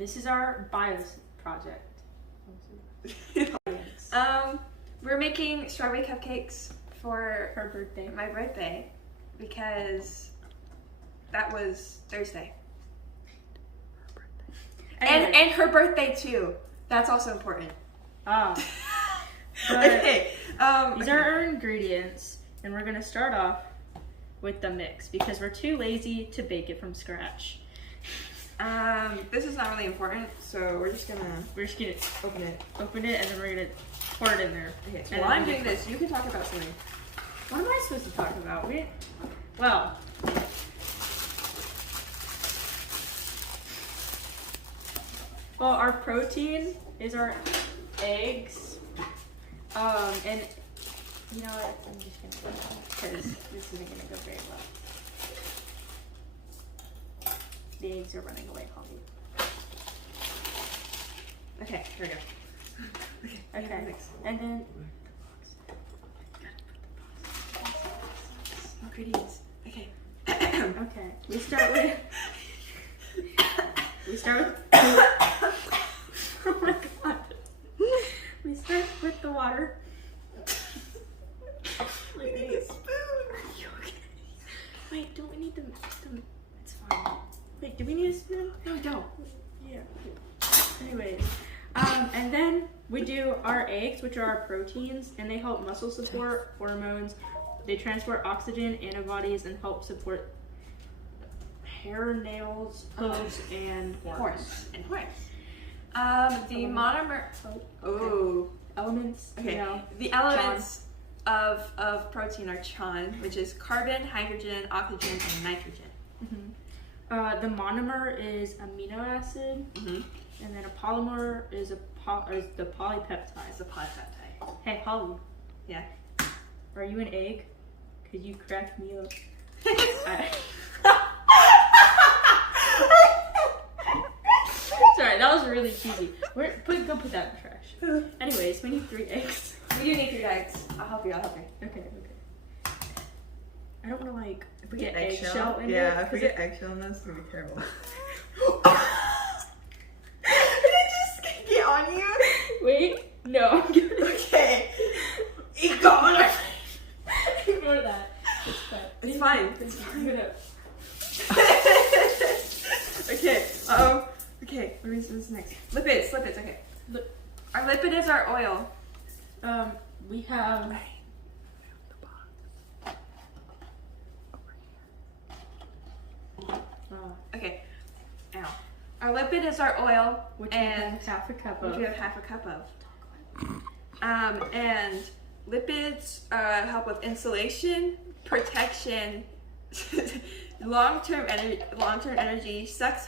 and this is our bios project. We're making strawberry cupcakes for Her birthday. my birthday because that was Thursday. Anyway. And her birthday too. That's also important. But Okay. these are our ingredients, and we're gonna start off with the mix because we're too lazy to bake it from scratch. This is not really important, so we're just gonna open it. Open it, and then we're gonna pour it in there. Okay, so And while then I'm doing this, you can talk about something. What am I supposed to talk about? Well, our protein is our eggs. And you know what? I'm just gonna go because this isn't gonna go very well. The eggs are running away, Holly. Okay, here we go. Okay, and then Ingredients. Okay. okay, we start with. Oh my god. We start with the water. We need a spoon. Are you okay? Wait, don't we need the it's fine. Wait, do we need a spoon? No, we don't. Yeah. Anyways, and then we do our eggs, which are our proteins, and they help muscle support, hormones. They transport oxygen, antibodies, and help support hair, nails, hooves, and horns. And horns. The monomer. Oh. Elements. Okay. You know, The elements of protein are CHON, which is carbon, hydrogen, oxygen, and nitrogen. the monomer is amino acid, Mm-hmm. and then a polymer is the polypeptide. It's a polypeptide. Hey, Holly, Yeah. are you an egg? Cause you cracked me up. Sorry, that was really cheesy. Go put that in the trash. Anyways, we need 3 eggs. We do need 3 eggs. I'll help you. Okay. I don't know, like, if we get Eggshell eggshell in it. Yeah, if we 'cause get eggshell in this, we'll be terrible. Did it just get on you? Wait, no, I'm gonna Okay. Ignore ignore that. It's fine. I'm gonna. Okay. Okay. What is next? Lipids. Okay. Our lipid is our oil. We have. Okay. Ow. Our lipid is our oil, Which and we have half a cup which of. we have half a cup of. And lipids help with insulation, protection, long-term energy, sex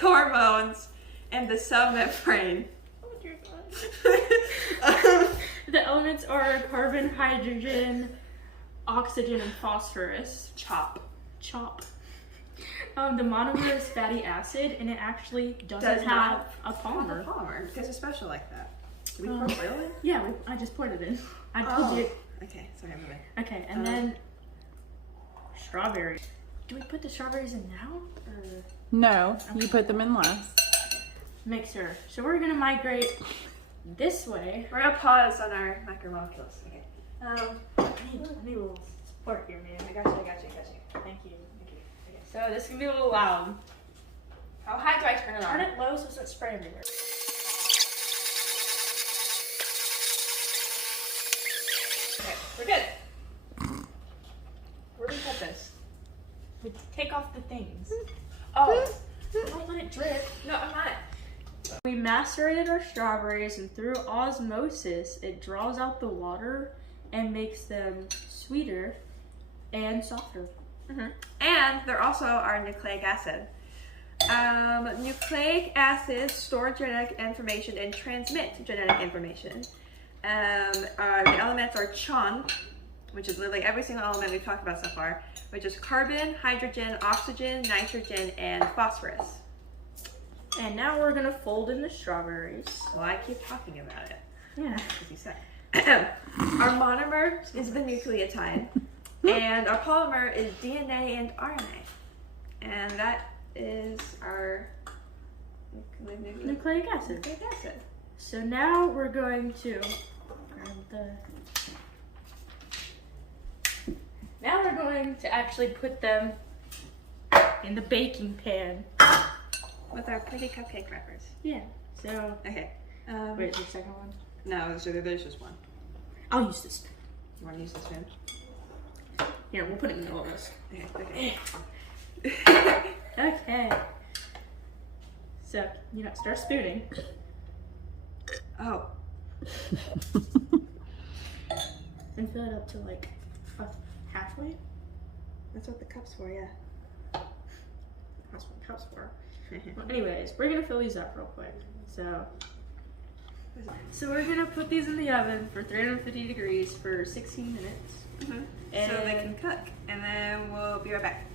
hormones, and the cell membrane. Oh dear God. The elements are carbon, hydrogen, oxygen, and phosphorus. Chop. The monomer is fatty acid, and it actually doesn't have a polymer. Because it's special like that. Do we pour oil in? Yeah, I just poured it in. I told you. Okay, sorry, I'm moving. Okay, and then strawberries. Do we put the strawberries in now? Or No, you put them in last. mixer? So we're gonna migrate this way. We're gonna pause on our macromolecules. Okay. I need a little support here, man. I got you. Thank you. Okay, so this can be a little loud. How high do I turn it on? Turn it low so it doesn't spray everywhere. Okay, we're good. Where do we put this? We take off the things. Oh, Don't let it drip. no, I'm not. We macerated our strawberries, and through osmosis, it draws out the water and makes them sweeter and softer. And they're also our nucleic acid. Nucleic acids store genetic information and transmit genetic information. The elements are CHON, which is literally every single element we've talked about so far, which is carbon, hydrogen, oxygen, nitrogen, and phosphorus. And now we're gonna fold in the strawberries. Well, I keep talking about it, Yeah. as you said. Our monomer is the nucleotide, and our polymer is DNA and RNA. And that is our Nucleic acid. nucleic acid. So now we're going to grab the. Now we're going to actually put them in the baking pan. With our pretty cupcake wrappers. Yeah. So. Okay. Where's the second one? No, so there's just one. I'll use this. You want to use this one? Here, we'll put it in the middle of this. Okay. Okay. So, start spooning. Oh. And fill it up to like halfway. That's what the cup's for, yeah. That's what cups for. Well, anyways, we're gonna fill these up real quick. So we're gonna put these in the oven for 350 degrees for 16 minutes. Mm-hmm. And so they can cook, and then we'll be right back.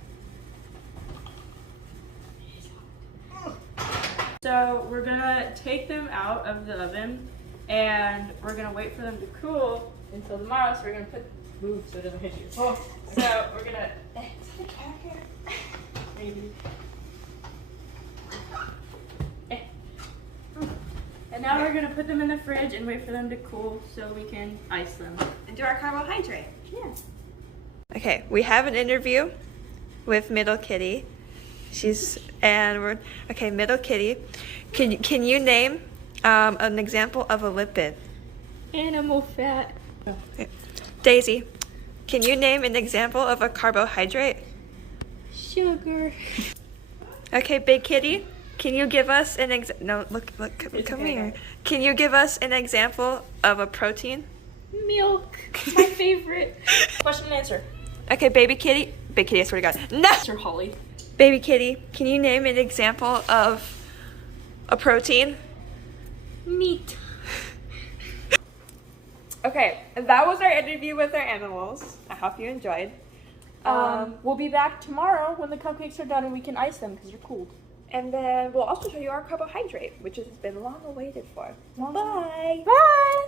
So we're gonna take them out of the oven, and we're gonna wait for them to cool until tomorrow. So we're gonna move so it doesn't hit you. Oh. So we're gonna. Maybe. And now we're gonna put them in the fridge and wait for them to cool so we can ice them. And do our carbohydrate. Yeah. Okay, we have an interview with Middle Kitty. Middle Kitty. Can you name an example of a lipid? Animal fat. Okay. Daisy, can you name an example of a carbohydrate? Sugar. Okay, Big Kitty, can you give us an come here. Can you give us an example of a protein? Milk. My favorite. Question and answer. Okay, Big Kitty, I swear to God. No! Sir Holly. Baby Kitty, can you name an example of a protein? Meat. Okay, that was our interview with our animals. I hope you enjoyed. We'll be back tomorrow when the cupcakes are done and we can ice them because they're cooled. And then we'll also show you our carbohydrate, which has been long awaited for. Bye! Bye!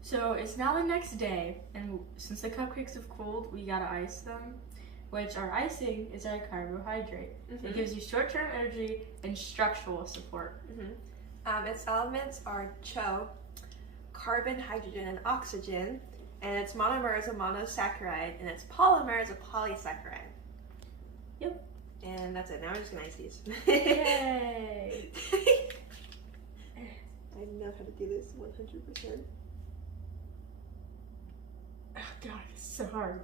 So it's now the next day, and since the cupcakes have cooled, we gotta ice them, which our icing is our carbohydrate. Mm-hmm. It gives you short-term energy and structural support. Mm-hmm. Its elements are CHO, carbon, hydrogen, and oxygen, and its monomer is a monosaccharide, and its polymer is a polysaccharide. Yep. And that's it. Now we're just gonna ice these. Yay! I know how to do this 100%. Oh God, it's so hard.